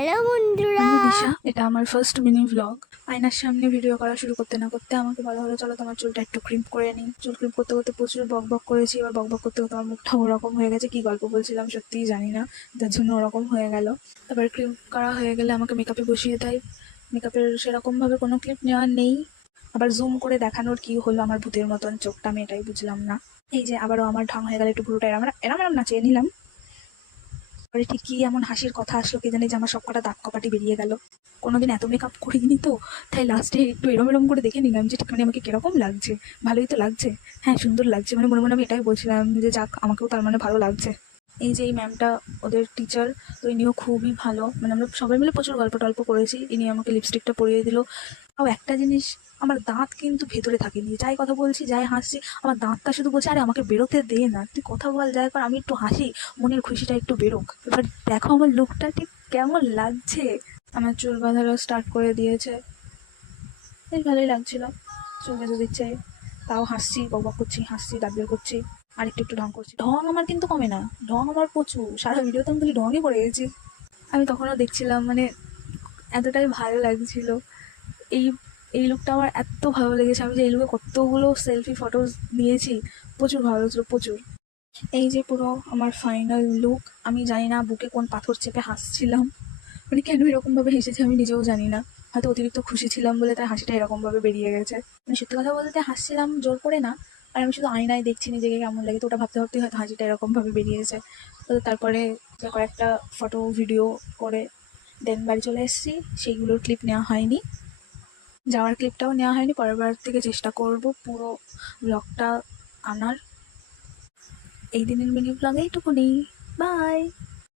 Hello বন্ধুরা। আমি দিশা, এটা আমার ফার্স্ট মিনি ভ্লগ। আয়নার সামনে ভিডিও করা শুরু করতে না করতে আমাকে বলা হলো চলো তোমার চুলটা একটু ক্রিম করে নিই। চুল ক্রিম করতে করতে প্রচুর বক বক করেছি, এবার বক বক করতে করতে আমার মুখটা ওরকম হয়ে গেছে, কি গল্প বলছিলাম সত্যিই জানি না, যার জন্য ওরকম হয়ে গেল। তারপরে ক্রিম করা হয়ে গেলে আমাকে মেকআপে বসিয়ে দেয়। মেকআপের সেরকমভাবে কোনো ক্লিপ নেওয়া নেই, আবার জুম করে দেখানোর কি হলো আমার ভূতের মতন চোখটা, আমি এটাই বুঝলাম না। এই যে আবারও আমার ঢং হয়ে গেল, একটু পুরোটা এরম এরম এরম নাচিয়ে নিলাম। পরে ঠিক কি এমন হাসির কথা আসলো কে জানি, যে আমার সব কটা দাঁত কপাটি বেরিয়ে গেল। কোনোদিন এত মেকআপ করিনি তো, তাই লাস্টে একটু এরম এরম করে দেখে নিলাম যে ঠিক মানে আমাকে কিরকম লাগছে। ভালোই তো লাগছে, হ্যাঁ সুন্দর লাগছে, মানে মনে মনে আমি এটাই বলছিলাম যে যাক আমাকেও তার মানে ভালো লাগছে। এই যে এই ম্যামটা ওদের টিচার, তো ইনিও খুবই ভালো, মানে আমরা সবাই মিলে প্রচুর গল্প টল্প করেছি। ইনি আমাকে লিপস্টিকটা পরিয়ে দিল। তাও একটা জিনিস, আমার দাঁত কিন্তু ভেতরে থাকেনি, যাই কথা বলছি যাই হাসছি আমার দাঁতটা শুধু বলছে আরে আমাকে বেরোতে দে না, তুই কথা বল যাই কর, আমি একটু হাসি, মনের খুশিটা একটু বেরোক। এবার দেখো আমার লুকটা ঠিক কেমন লাগছে। আমার চুল বাঁধারও স্টার্ট করে দিয়েছে, বেশ ভালোই লাগছিল। চুল বেঁধে দিচ্ছে, তাও হাসছি, বকবক করছি, হাসছি, দাঁত বের করছি, আর একটু একটু ঢং করছি। ঢং আমার কিন্তু কমে না, ঢং আমার প্রচুর, সারা ভিডিওতে আমি খালি ঢংই করে গেছি। আমি তখনও দেখছিলাম, মানে এতটাই ভালো লাগছিল। এই এই লুকটা আমার এত ভালো লেগেছে, আমি যে এই লুকে কতগুলো সেলফি ফটোজ নিয়েছি, প্রচুর ভালো লাগছিল প্রচুর। এই যে পুরো আমার ফাইনাল লুক। আমি জানি না বুকে কোন পাথর চেপে হাসছিলাম, মানে কেন এরকমভাবে হেসেছি আমি নিজেও জানি না। হয়তো অতিরিক্ত খুশি ছিলাম বলে তার হাসিটা এরকমভাবে বেরিয়ে গেছে। মানে সত্যি কথা বলতে হাসছিলাম জোর করে না, আর আমি শুধু আয়নায় দেখছি নিজেকে কেমন লাগে, তো ওটা ভাবতে ভাবতে হয়তো হাসিটা এরকমভাবে বেরিয়েছে। তো তারপরে কয়েকটা ফটো ভিডিও করে দেন বাড়ি চলে এসেছি। সেইগুলোর ক্লিপ নেওয়া হয়নি, যাওয়ার ক্লিপটাও নেওয়া হয়নি। পরের বার থেকে চেষ্টা করব পুরো ব্লগটা আনার। এই দিনের মিনি ব্লগে এইটুকুনি। বাই।